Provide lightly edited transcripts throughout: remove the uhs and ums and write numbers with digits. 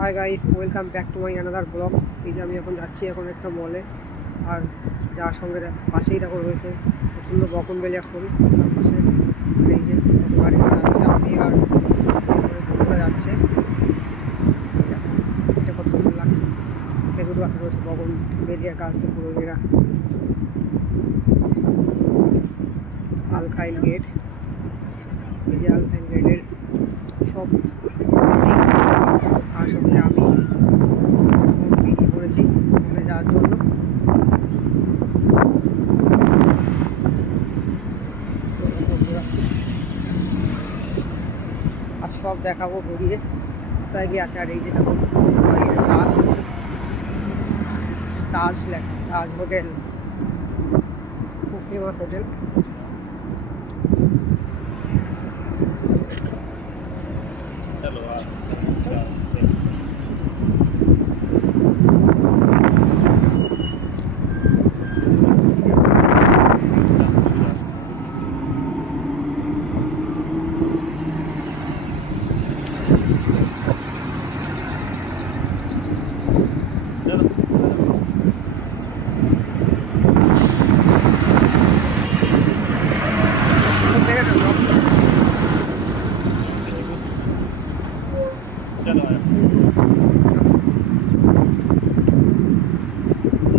High guys, welcome back to my another blogs. এই যে আমি এখন যাচ্ছি একটা মলে, আর যার সঙ্গে পাশেই দেখো রয়েছে প্রচণ্ড বকনবেলিয়া ফুল। তার পাশে এই যে গাড়ি যাচ্ছে, আমি আর বন্ধুরা যাচ্ছে। এটা কত সুন্দর লাগছে, খেজুর গাছে রয়েছে বকনবেলিয়া গাছ পুরো এরা। আলখাইল গেট, এই যে আলখাইল গেটের সব আর সঙ্গে আমি বেরিয়ে পড়েছি ঘুরে যাওয়ার জন্য। আর সব দেখাবো ঘুরিয়ে কোথায় গিয়ে আছে। আর এই যে দেখো তাজ লেখা, তাজ হোটেল, খুব ফেমাস হোটেল।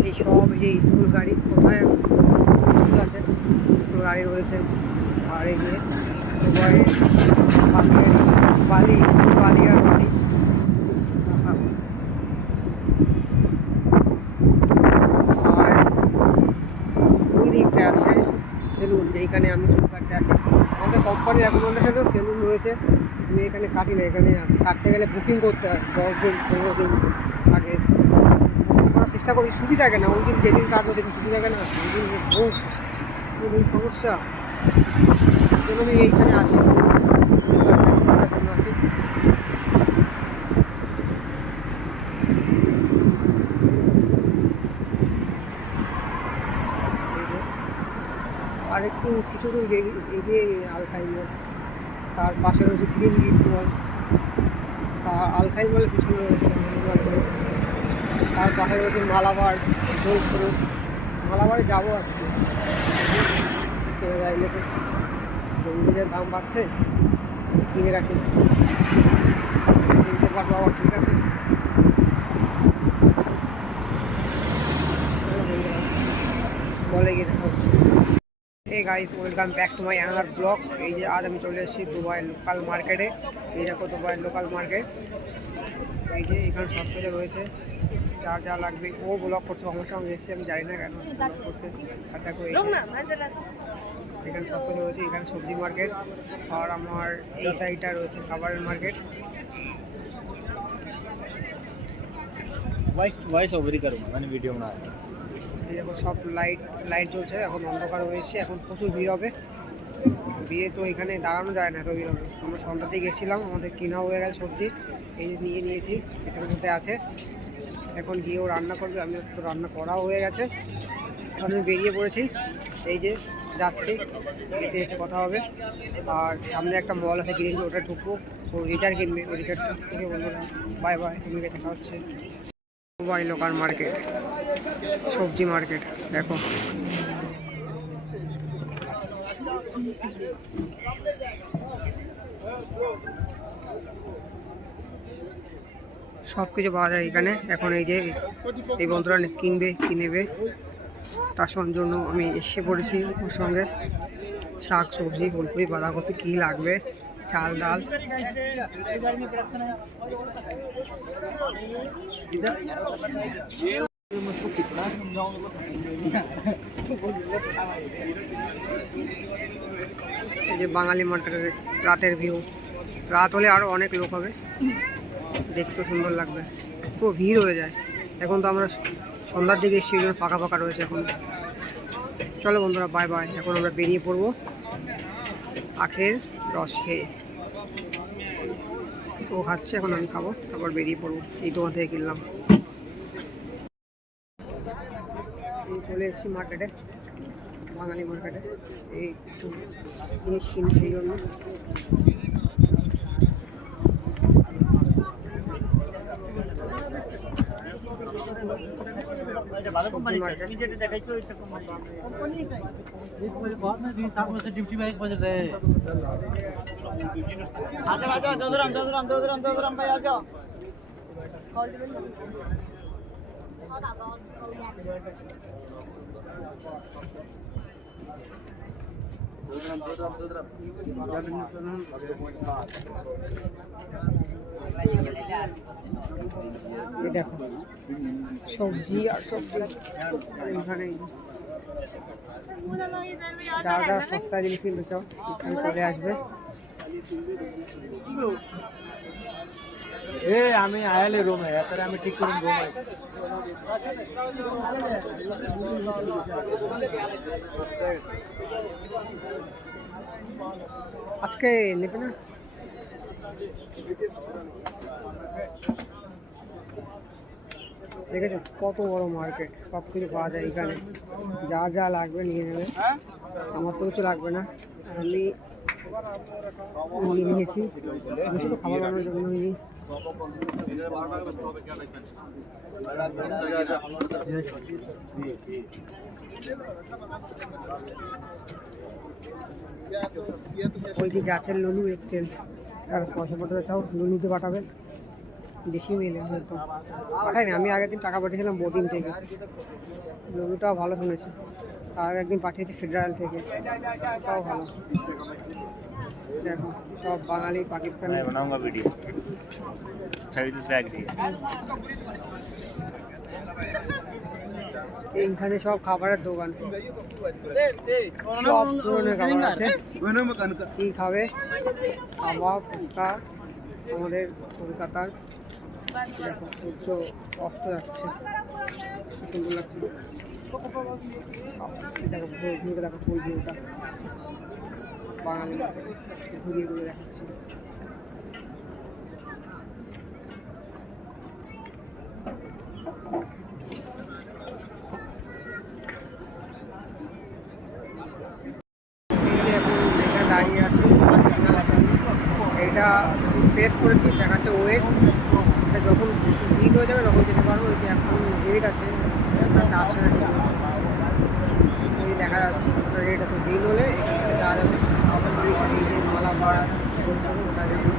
এই সব যে স্কুল গাড়ি, কোথায় স্কুল আছে, স্কুল গাড়ি রয়েছে। আর এই যে দুবাইয়ের বালি, বালি আর বালি। আর ওই দিকটা আছে সেলুন, যেখানে আমি চুল কাটতে আসি। আমাদের কোম্পানির অ্যাকোমোডেশনেও সেলুন রয়েছে। আমি এখানে কাটি না, এখানে কাটতে গেলে বুকিং করতে হয় 10 দিন 15 দিন আগে। করার চেষ্টা করি, ছুটি থাকে না ওই দিন, যেদিন কাটবো সেদিন ছুটি থাকে না, ওই দিন খুব সমস্যা। যেমন আমি এইখানে আসি, আসি। আর একটু কিছু দূর এগিয়ে আলখাইল মল, তার পাশে রয়েছে গ্রিন গিট মল। তার আলখাইল মলের পিছনে রয়েছে তার পাশে রয়েছে মালাবার জলপুর। মালাবারে যাবো আজকে, কেনা যাইলে তো বন্ধুদের দাম বাড়ছে, কিনে রাখি, কিনতে পারবো আবার। ঠিক আছে, বলে গিয়ে দেখা হচ্ছে। এই guys, welcome back to my another blogs. এই যে আজ আমি চলে এসেছি দুবাই লোকাল মার্কেটে। এই দেখো দুবাই লোকাল মার্কেট। এই যে এখানে সব কিছু রয়েছে, যার যা লাগবে। ও ব্লগ করছে, আমার সঙ্গে এসেছি, আমি জানি না কেন ব্লগ করছে। আর দেখো এখানে সব কিছু রয়েছে। এখানে সবজি মার্কেট, আর আমার এই সাইডটা রয়েছে খাবারের মার্কেট। वॉइस ओवर ही करूँगा, मैंने वीडियो बना रहा এই দেখো সব লাইট জ্বলছে, এখন অন্ধকার হয়ে এসেছে, এখন প্রচুর ভিড় হবে। বিয়ে তো এখানে দাঁড়ানো যায় না, এত ভিড় হবে। আমরা সন্ধ্যার দিকে গেছিলাম, আমাদের কেনা হয়ে গেছে সবজি, এই যে নিয়েছি, এটার মধ্যে আছে। এখন গিয়েও রান্না করবে, আমি তো রান্না করাও হয়ে গেছে। এখন আমি বেরিয়ে পড়েছি, এই যে যাচ্ছি, যেতে যেতে কথা হবে। আর সামনে একটা মল আছে গ্রিন, ওটা ঢুকবো, ও রিচার্জ কিনবে, ওই রিচার্জটা থেকে বন্ধুরা বাই বাই, তুমি দেখা হচ্ছে। দুবাই লোকাল মার্কেট, সবজি মার্কেট দেখো। সব কিছু পাওয়া যায় এখানে। এখন এই যে এই বন্ধুরা কিনবে, তার জন্য আমি এসে পড়েছি। ওর সঙ্গে শাক সবজি ফুলকপি বাঁধাকপি কী লাগবে, চাল ডাল। এই যে বাঙালি মার্কেটের রাতের ভিউ। রাত হলে আরও অনেক লোক হবে, দেখতে সুন্দর লাগবে, পুরো ভিড় হয়ে যায়। এখন তো আমরা সন্ধ্যার দিকে এসেছি, ফাঁকা ফাঁকা রয়েছে এখন। চলো বন্ধুরা, বাই বাই। এখন আমরা বেরিয়ে পড়বো আখের রস খেয়ে। ও খাচ্ছে, এখন আমি খাবো, তারপর বেরিয়ে পড়বো। এই দোকান থেকে কিনলাম। চলে এসেছি মার্কেটে, বাঙালি মার্কেটে। এই জিনিস কিনছি সেই জন্য। ভালো কোম্পানি তুমি যেটা দেখাইছো এটা কোম্পানি एक बजे बाद में 7 बजे से ड्यूटी में 1 बजे रहे आजा दौदराम भाई आ जाओ এই দেখো সবজি আর সবজি এখানে যারা সস্তা জিনিস কিনতে চাও এখানে চলে আসবে। ए आम्ही आयाले रूम आहे तर आम्ही ठीक करून रूम आहे আজকে নেবে না দেখেছো কত বড় মার্কেট, সব কিছু পাওয়া যায় এখানে, যা যা লাগবে নিয়ে নেবে। আমার তো কিছু লাগবে না, আমি নিয়ে নিয়েছি, বেশি তো খাবার বানানোর জন্য নিই। ওইদিকে আছে লুলু এক্সচেঞ্জ, আর পয়সা পাঠাতে চাও লুলুতে পাঠাবে, বেশি মেলে হয়তো পাঠাইনি। আমি আগের দিন টাকা পাঠিয়েছিলাম বোটিং থেকে, লুলুটাও ভালো শুনেছি। তার একদিন পাঠিয়েছি ফেডারেল থেকে, ওটাও ভালো। দেখো সব বাঙালি পাকিস্তানি। मैं बनाऊंगा वीडियो छवि तो बैग दिए এইখানে সব খাবারের দোকান, সব ধরনের খাবার আছে। কি খাবে? কাবাব, ফুচকা, আমাদের কলকাতার। দেখো সূর্য অস্ত যাচ্ছে, কি সুন্দর লাগছে। দেখো ঘুরে দেখো ফুল ভিউটা, বাঙালি ঘুরিয়ে ঘুরে দেখাচ্ছি। এখন যেটা দাঁড়িয়ে আছে সিগন্যাল, এটা প্রেস করেছি, দেখাচ্ছে ওয়েট। এটা যখন গ্রিন হয়ে যাবে তখন যেতে পারবো। এই যে এখন রেড আছে, একটা আসছে না ঠিক মতো, এই দেখা যাচ্ছে রেড আছে। গ্রিন হলে এখান থেকে যাওয়া যাবে। এই যে মালাবার ওটা যাবে।